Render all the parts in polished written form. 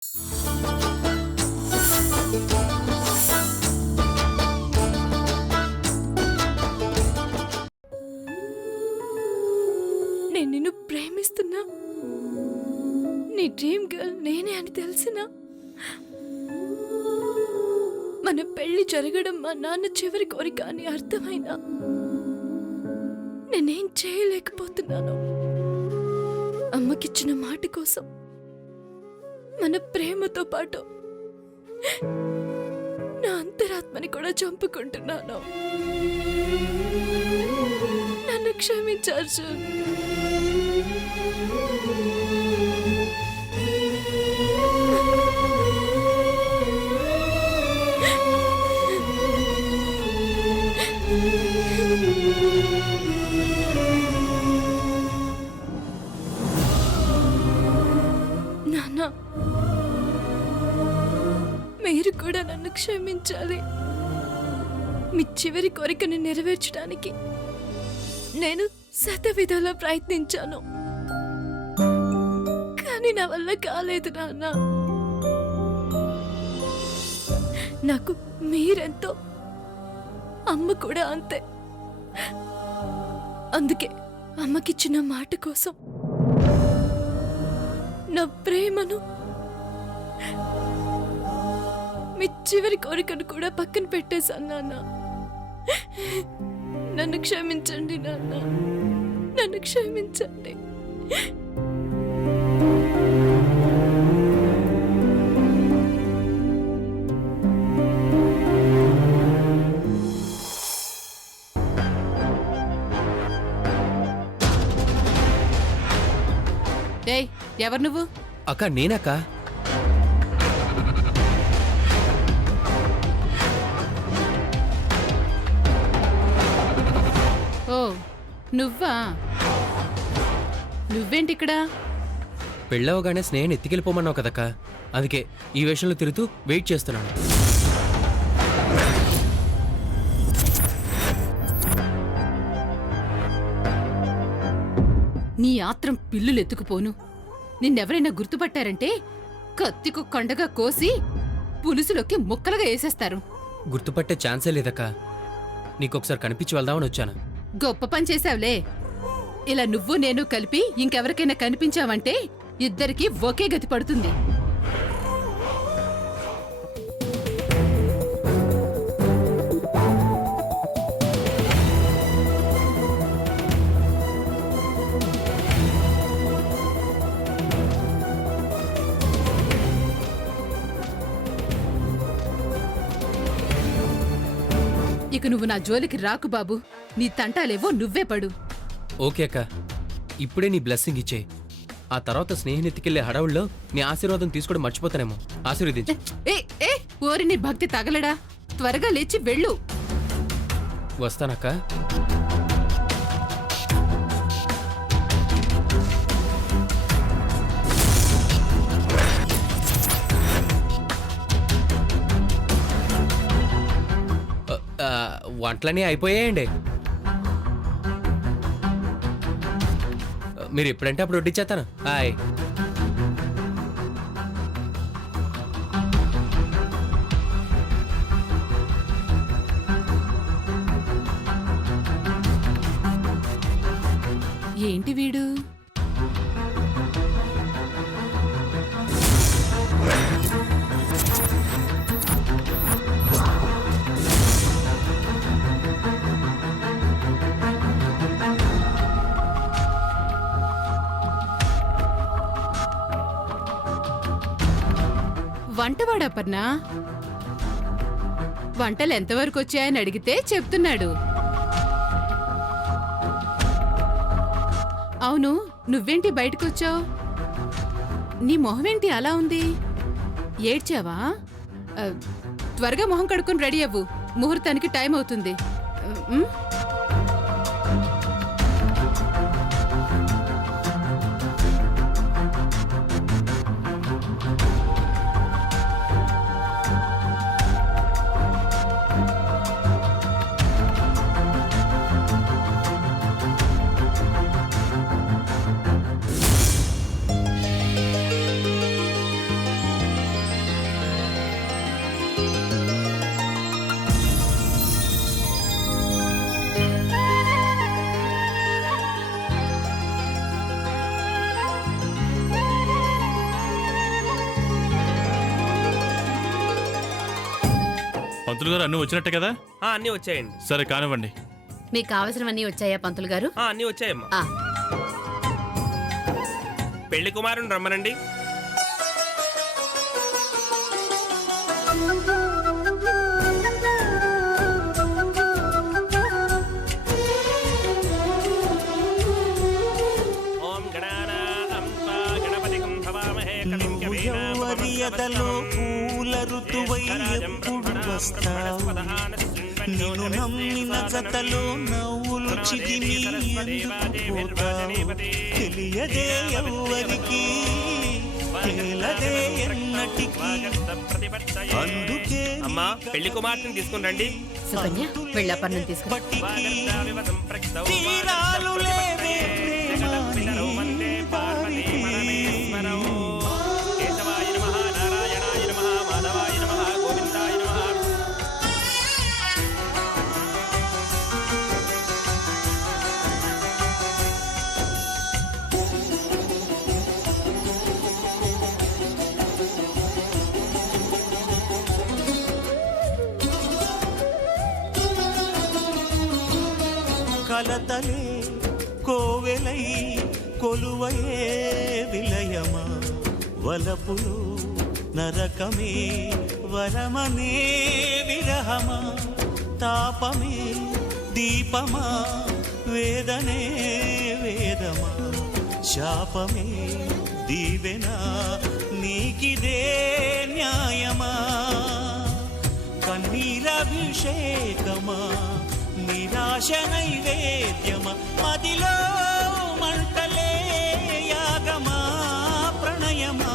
నేను నిన్ను ప్రేమిస్తున్నా, నీ డ్రీమ్ గర్ల్ నేనే అని తెలిసినా మన పెళ్లి జరగడం మా నాన్న చివరి కోరిక అని అర్థమైనా నేనేం చేయలేకపోతున్నాను. అమ్మకిచ్చిన మాట కోసం మన ప్రేమతో పాటు నా అంతరాత్మని కూడా చంపుకుంటున్నాను. నన్ను క్షమించు అర్జున్. నాన్న, మీరు కూడా నన్ను క్షమించాలి. మీ చివరి కోరికను నెరవేర్చడానికి నేను శతవిధాలా ప్రయత్నించాను, కానీ నా వల్ల కాలేదు నాన్న. నాకు మీరెంతో, అమ్మ కూడా అంతే. అందుకే అమ్మకిచ్చిన మాట కోసం నా ప్రేమను, మీ చివరి కోరికను కూడా పక్కన పెట్టేశాను నాన్న. నన్ను క్షమించండి నాన్న, నన్ను క్షమించండి. ఏయ్, ఎవరు నువ్వు? అక్క నేనక్క. ఓ నువ్వా? నువ్వేంటి ఇక్కడ? పెళ్ళవగానే స్నేహం ఎత్తికెళ్ళిపోమన్నావు కదక్క, అందుకే ఈ విషయంలో తిరుగుతూ వెయిట్ చేస్తున్నాను. నీ ఆత్రం పిల్లులు ఎత్తుకుపోను. నిన్నెవరైనా గుర్తుపట్టారంటే కత్తికు కండగా కోసి పులుసులోకి ముక్కలుగా వేసేస్తారు. గుర్తుపట్టే ఛాన్సే లేదక్క. నీకొకసారి కనిపించి వెళ్దామని వచ్చాను. గొప్ప పని చేశావులే. ఇలా నువ్వు నేను కలిపి ఇంకెవరికైనా కనిపించావంటే ఇద్దరికి ఒకే గతి పడుతుంది. ఇక నువ్వు నా జోలికి రాకు బాబు. నీ తంటాలేవో నువ్వే పడు. ఓకే అక్క, ఇప్పుడే నీ బ్లెస్సింగ్ ఇచ్చే. ఆ తర్వాత స్నేహిని ఎత్తికెళ్లే హడావుల్లో నీ ఆశీర్వాదం తీసుకోవడం మర్చిపోతానేమో. ఆశీర్వదించు. ఏ ఏ ఓరి నీ భక్తి తగలడా. త్వరగా లేచి వెళ్ళు. వస్తానక్క. వంటలన్నీ అయిపోయాయండి. మీరు ఎప్పుడంటే అప్పుడు వడ్డించేస్తాను. హాయ్. ఏంటి వీడు? వంటవాడపర్నా? వంటలు ఎంతవరకు వచ్చాయని అడిగితే చెప్తున్నాడు. అవును, నువ్వేంటి బయటకొచ్చావు? నీ మొహమేంటి అలా ఉంది? ఏడ్చావా? త్వరగా మొహం కడుక్కొని రెడీ అవ్వు, ముహూర్తానికి టైం అవుతుంది. పంతులు గారు అన్నీ వచ్చినట్టే కదా? అన్నీ వచ్చాయండి. సరే కానివ్వండి. మీకు కావలసినవన్నీ వచ్చాయా పంతులు గారు? అన్నీ వచ్చాయమ్మా. ఆ, పెళ్లి కుమారుని రమ్మనండి. ఓం గణానాం త్వా గణపతిం భవామహే కవిం యవ్వరియతలో పూల ఋతువై ఎప్పుడు వస్తావు నిన్ను నమ్మిన జతలో నవ్వులు చిదిమి ఎందుకు పోతావు తెలియదే ఎవ్వరికి తేలదే ఎన్నటికి అందుకే అమ్మా పెళ్లి కుమార్తెని తీసుకుని రండి. సుకన్య వెళ్ళాపర్ణం తీసుకుని పట్టికి తీరాలు లేవే ప్రేమాని వారికి. కలతలే కోవెలై కొలువయే విలయమా వలపులు నరకమే వరమనే విరహమా తాపమే దీపమా వేదనే వేదమా శాపమే దీవెనా నీకిదే న్యాయమా కన్నీరభిషేకమా నిరాశ నైవేద్యమా మదిలో మంటలే యాగమా ప్రణయమా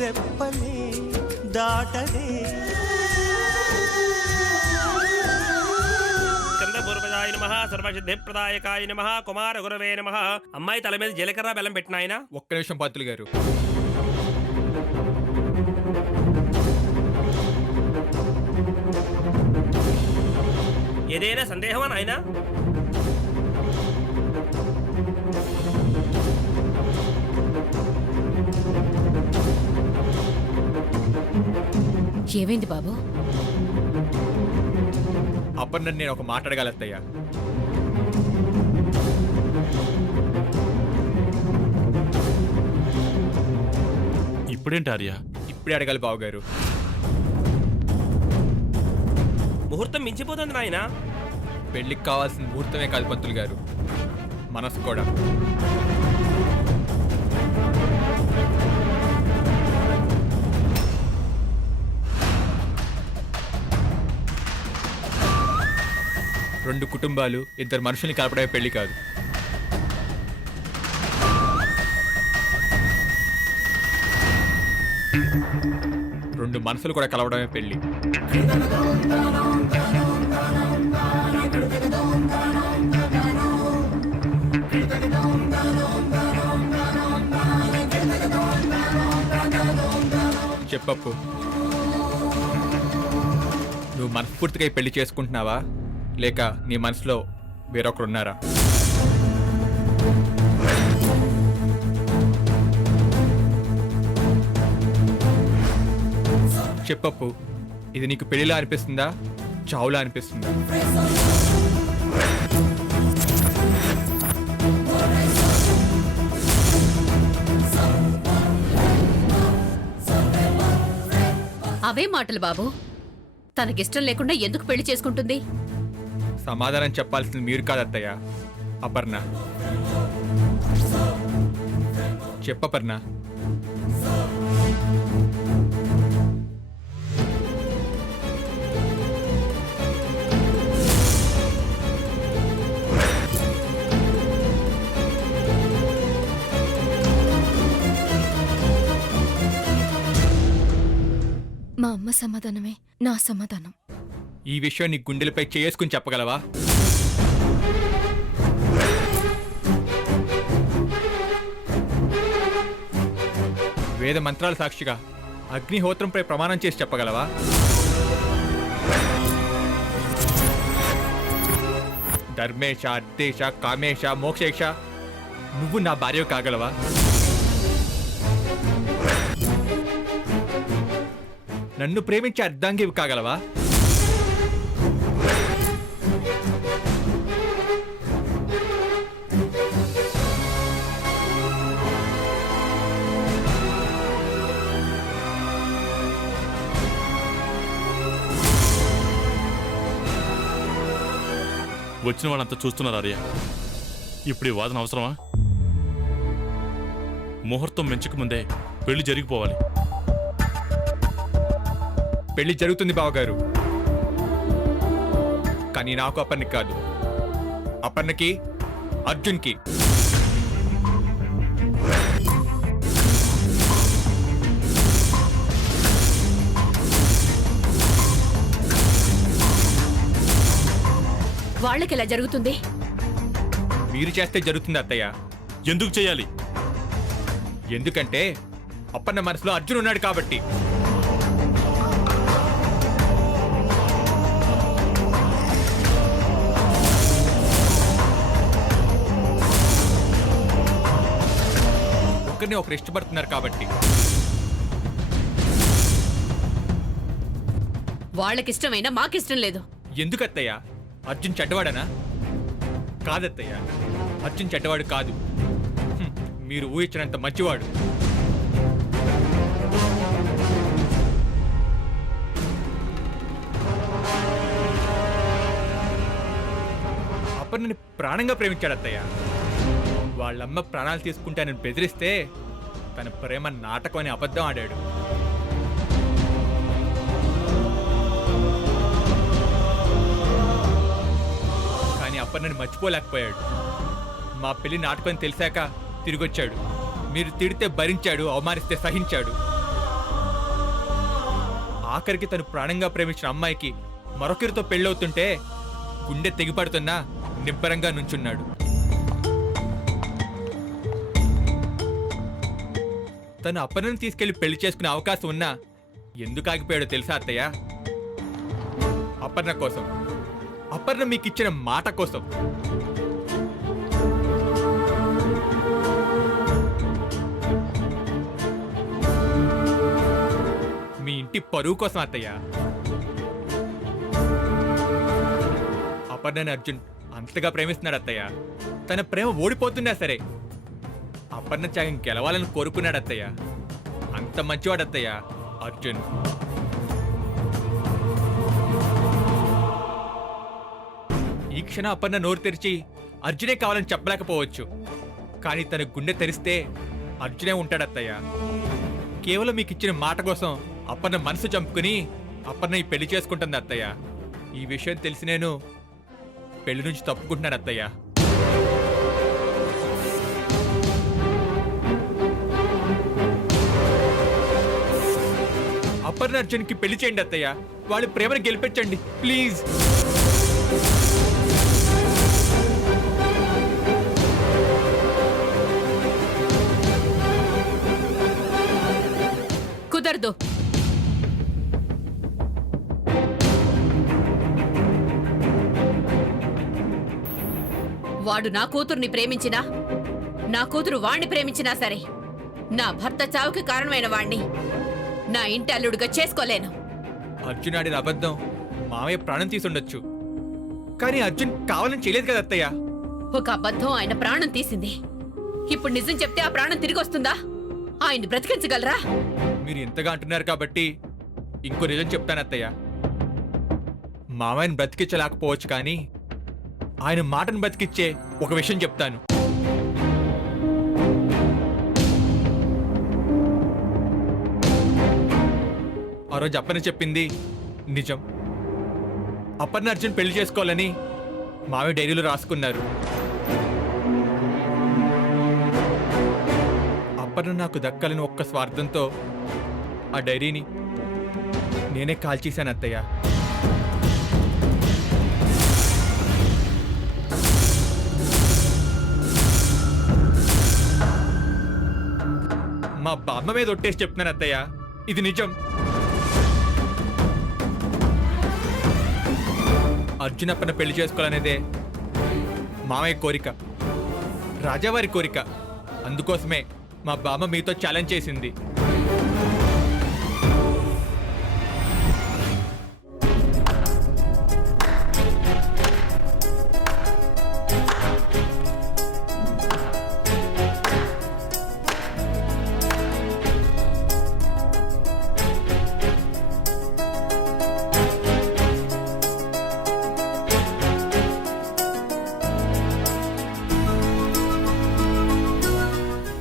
రెప్పలే దాటదే స్కందపూర్వజాయ నమః సర్వసిద్ధిప్రదాయకాయ నమః కుమార గురవే నమః. అమ్మాయి తల మీద జీలకర్ర బెల్లం పెట్టిన ఆయన. ఒక్క నిమిషం పంతులు గారు. ఏదైనా సందేహమా నాయనా? ఏమైంది బాబు? అప్పటి నేను ఒక మాట అడగాలత్తయ్యా. ఇప్పుడేంటి ఆర్య? ఇప్పుడే అడగాలి బావగారు. ముహూర్తం మించిపోతుంది నాయనా. పెళ్లికి కావాల్సిన ముహూర్తమే కాదు పంతులు గారు, మనసు కూడా. రెండు కుటుంబాలు, ఇద్దరు మనుషుల్ని కలపడమే పెళ్లి కాదు. రెండు మనసులు కూడా కలవడమే పెళ్లి. చెప్పప్పు, నువ్వు మనస్ఫూర్తిగా ఈ పెళ్లి చేసుకుంటున్నావా, లేక నీ మనసులో వేరొకరున్నారా? చెప్పప్పు, ఇది నీకు పెళ్లిలా అనిపిస్తుందా, చావులా అనిపిస్తుందా? అవే మాటలు బాబు. తనకిష్టం లేకుండా ఎందుకు పెళ్లి చేసుకుంటుంది? సమాధానం చెప్పాల్సింది మీరు కాదత్తయ్య, అపర్ణ. చెప్పపర్ణ. మా అమ్మ సమాధానమే నా సమాధానం. ఈ విషయం నీ గుండెలపై చేసుకుని చెప్పగలవా? వేద మంత్రాల సాక్షిగా అగ్నిహోత్రంపై ప్రమాణం చేసి చెప్పగలవా? ధర్మేశ, అర్థేశ, కామేశ, మోక్షేశ నువ్వు నా భార్య కాగలవా? నన్ను ప్రేమించే అర్ధాంగివి కాగలవా? వచ్చిన వాళ్ళంతా చూస్తున్నారు ఆర్య. ఇప్పుడు ఈ వాదన అవసరమా? ముహూర్తం మెంచక ముందే పెళ్లి జరిగిపోవాలి. పెళ్లి జరుగుతుంది బావగారు, కానీ నాకు అపర్ణకి కాదు, అపర్ణకి అర్జున్కి. వాళ్ళకి ఎలా జరుగుతుంది? మీరు చేస్తే జరుగుతుంది అత్తయ్య. ఎందుకు చేయాలి? ఎందుకంటే అపర్ణ మనసులో అర్జున్ ఉన్నాడు కాబట్టి. ఒకరిని ఒకరు ఇష్టపడుతున్నారు కాబట్టి. వాళ్ళకిష్టమైనా మాకిష్టం లేదు. ఎందుకు అత్తయ్య? అర్జున్ చెడ్డవాడనా? కాదత్తయ్య, అర్జున్ చెడ్డవాడు కాదు. మీరు ఊహించినంత మంచివాడు. అపర్ణని ప్రాణంగా ప్రేమించాడు అత్తయ్య. వాళ్ళమ్మ ప్రాణాలు తీసుకుంటానని బెదిరిస్తే తన ప్రేమ నాటకం అని అబద్ధం ఆడాడు. కానీ అపర్ణని మర్చిపోలేకపోయాడు. మా పెళ్లి నాటకం అని తెలిసాక తిరిగొచ్చాడు. మీరు తిడితే భరించాడు, అవమానిస్తే సహించాడు. ఆఖరికి తను ప్రాణంగా ప్రేమించిన అమ్మాయికి మరొకరితో పెళ్ళవుతుంటే గుండె తెగిపడుతున్నా నిబ్బరంగా నుంచున్నాడు. తను అపర్ణను తీసుకెళ్లి పెళ్లి చేసుకునే అవకాశం ఉన్నా ఎందుకు ఆగిపోయాడో తెలుసా అత్తయ్య? అపర్ణ కోసం, అపర్ణ మీకు ఇచ్చిన మాట కోసం. మీ ఇంటి పరువు కోసం అత్తయ్య. అపర్ణని అర్జున్ అంతగా ప్రేమిస్తున్నాడు అత్తయ్య. తన ప్రేమ ఓడిపోతున్నా సరే అపర్ణ త్యాగం గెలవాలని కోరుకున్నాడు అత్తయ్య. అంత మంచివాడు అత్తయ్య అర్జున్. ఈ క్షణం అపర్ణ నోరు తెరిచి అర్జునే కావాలని చెప్పలేకపోవచ్చు, కానీ తన గుండె తెరిస్తే అర్జునే ఉంటాడత్తయ్య. కేవలం మీకు ఇచ్చిన మాట కోసం అపర్ణ మనసు చంపుకుని అపర్ణ ఈ పెళ్లి చేసుకుంటుంది అత్తయ్య. ఈ విషయం తెలిసి నేను పెళ్లి నుంచి తప్పుకుంటున్నాను అత్తయ్య. అపర్ణ అర్జున్కి పెళ్లి చేయండి అత్తయ్య. వాళ్ళ ప్రేమను గెలిపించండి ప్లీజ్. కుదరదు. వాడు నా కూతుర్ని ప్రేమించినా, నా కూతురు వాణ్ణి ప్రేమించినా సరే నా భర్త చావుకి కారణమైన వాణ్ణి నా ఇంటి అల్లుడుగా చేసుకోలేను. అర్జున్ ఆడిన అబద్ధం మామయ్య ప్రాణం తీసుండొచ్చు, కానీ అర్జున్ కావాలని చేయలేదు కదా అత్తయ్య. ఒక అబద్ధం ఆయన ప్రాణం తీసింది. ఇప్పుడు నిజం చెప్తే ఆ ప్రాణం తిరిగి వస్తుందా? ఆయన్ని బ్రతికించగలరా? మీరు ఎంతగా అంటున్నారు కాబట్టి ఇంకో నిజం చెప్తాను అత్తయ్య. మామయ్యని బ్రతికించలేకపోవచ్చు, కానీ ఆయన మాటను బ్రతికిచ్చే ఒక విషయం చెప్తాను. ఆ రోజు అపర్ణ చెప్పింది నిజం. అపర్ణ అర్జున్ పెళ్లి చేసుకోవాలని మామయ్య డైరీలో రాసుకున్నారు. అపర్ణ నాకు దక్కాలని ఒక్క స్వార్థంతో ఆ డైరీని నేనే కాల్చేశాను అత్తయ్య. మా బామ్మ మీద ఒట్టేసి చెప్తున్నాను అత్తయ్య, ఇది నిజం. అర్జున్ అప్పన్న పెళ్లి చేసుకోవాలనేదే మామయ్య కోరిక, రాజావారి కోరిక. అందుకోసమే మా బామ్మ మీతో ఛాలెంజ్ చేసింది.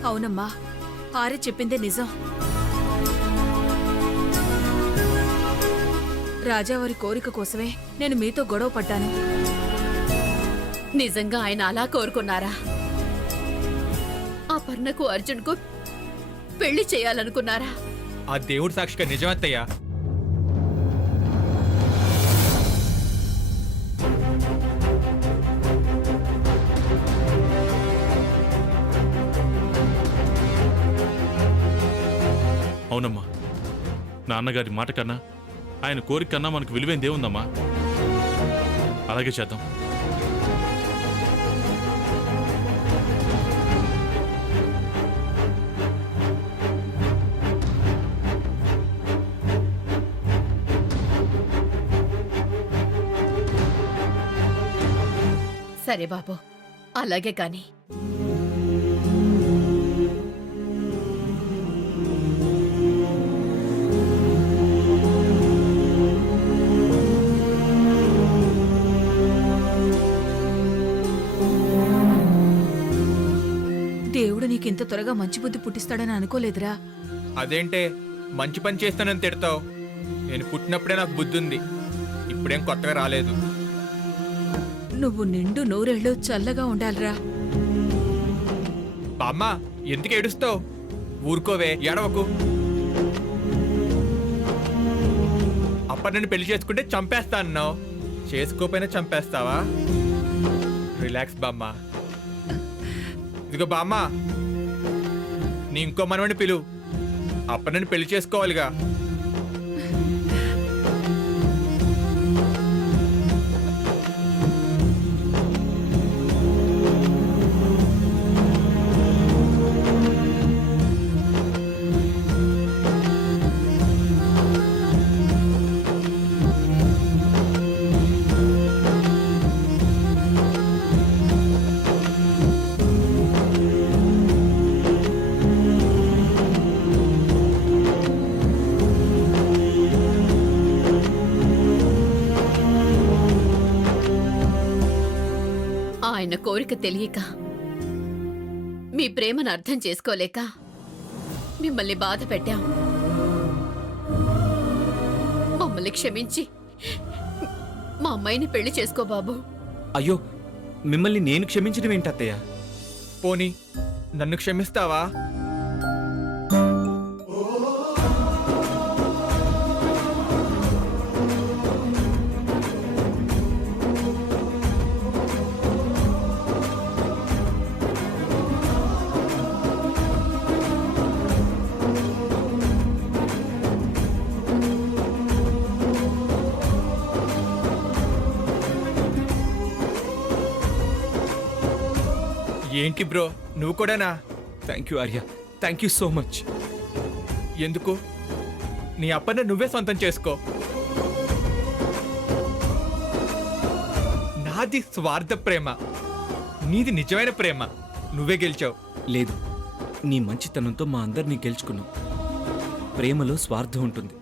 అవునమ్మా, ఆర్య చెప్పిందే నిజం. రాజావారి కోరిక కోసమే నేను మీతో గొడవ పడ్డాను. నిజంగా ఆయన అలా కోరుకున్నారా? ఆ పర్ణకు అర్జున్కు పెళ్లి చేయాలనుకున్నారా? ఆ దేవుడు సాక్షిగా నిజం అత్తయ్య. అవునమ్మా, నాన్నగారి మాట కన్నా ఆయన కోరిక కన్నా మనకు విలువైందే ఉందమ్మా. అలాగే చేద్దాం. సరే బాబు, అలాగే కాని. దేవుడు నీకింత త్వరగా మంచి బుద్ధి పుట్టిస్తాడని అనుకోలేదురా. అదేంటే మంచి పని చేస్తానని తిడతావు? నేను పుట్టినప్పుడే నాకు బుద్ధి ఉంది, ఇప్పుడేం కొత్తగా రాలేదు. నువ్వు నిండు నూరేళ్ళు చల్లగా ఉండాలిరా. బామ్మ, ఎందుకు ఏడుస్తావు? ఊరుకోవే, ఏడవకు. అప్పటి నుండి పెళ్లి చేసుకుంటే చంపేస్తా అన్నావు, చేసుకోపోయినా చంపేస్తావా? రిలాక్స్ బామ్మ. ఇదిగో బామ్మ, నీ ఇంకో మనవని పిలువు, అప్పటి నుండి పెళ్లి చేసుకోవాలిగా. ఆయన కోరిక తెలియక, మీ ప్రేమను అర్థం చేసుకోలేక మిమ్మల్ని బాధ పెట్టాం. మమ్మల్ని క్షమించి మా అమ్మాయిని పెళ్లి చేసుకో బాబు. అయ్యో, మిమ్మల్ని నేను క్షమించడం ఏంటత్తయ్య? పోనీ నన్ను క్షమిస్తావా? ఏంటి బ్రో, నువ్వు కూడానా? Thank you Arya, thank you so much. ఎందుకు? నీ అప్పన్న నువ్వే సొంతం చేసుకో. నాది స్వార్థ ప్రేమ, నీది నిజమైన ప్రేమ. నువ్వే గెలిచావు. లేదు, నీ మంచితనంతో మా అందరినీ గెలుచుకున్నావు. ప్రేమలో స్వార్థం ఉంటుంది,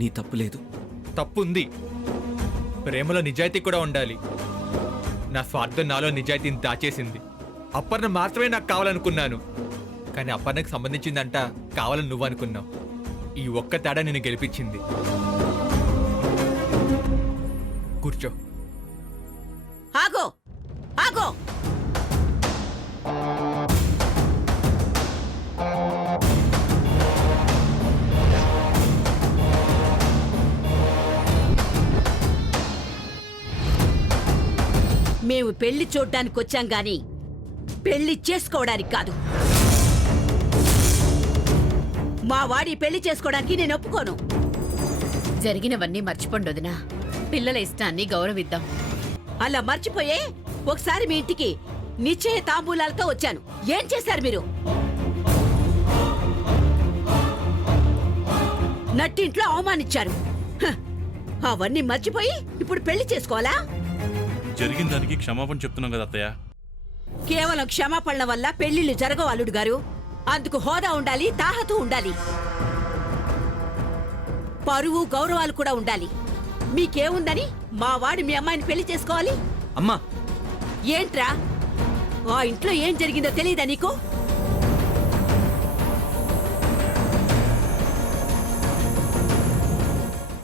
నీ తప్పు లేదు. తప్పుంది, ప్రేమలో నిజాయితీ కూడా ఉండాలి. నా స్వార్థం నాలో నిజాయితీని దాచేసింది. అప్పర్ణ మాత్రమే నాకు కావాలనుకున్నాను, కానీ అప్పర్ణకు సంబంధించిందంట కావాలని నువ్వు అనుకున్నావు. ఈ ఒక్క తేడా నిన్ను గెలిపించింది. కూర్చో. ఆగో ఆగో, మేము పెళ్లి చూడ్డానికి వచ్చాం గాని పెళ్లి చేసుకోవడానికి కాదు. మా వాడి పెళ్లి చేసుకోవడానికి నేను ఒప్పుకోను. జరిగినవన్నీ మర్చిపోండి వదినా. పిల్లల ఇష్టాన్ని గౌరవిద్దాం. అలా మర్చిపోయే ఒకసారి మీ ఇంటికి నిశ్చయ తాంబూలాలతో వచ్చాను. ఏం చేశారు మీరు? నట్టింట్లో అవమానించారు. హ, అవన్నీ మర్చిపోయి ఇప్పుడు పెళ్లి చేసుకోవాలా? జరిగిన దానికి క్షమాపణ చెప్తున్నాం కదా అత్తయ్య. కేవలం క్షమాపణల వల్ల పెళ్లిళ్ళు జరగవు అల్లుడు గారు. అందుకు హోదా ఉండాలి, తాహతు ఉండాలి, పరువు గౌరవాలు కూడా ఉండాలి. మీకేముందని మా వాడు మీ అమ్మాయిని పెళ్లి చేసుకోవాలి? అమ్మా ఏంట్రా, ఆ ఇంట్లో ఏం జరిగిందో తెలియదా నీకు?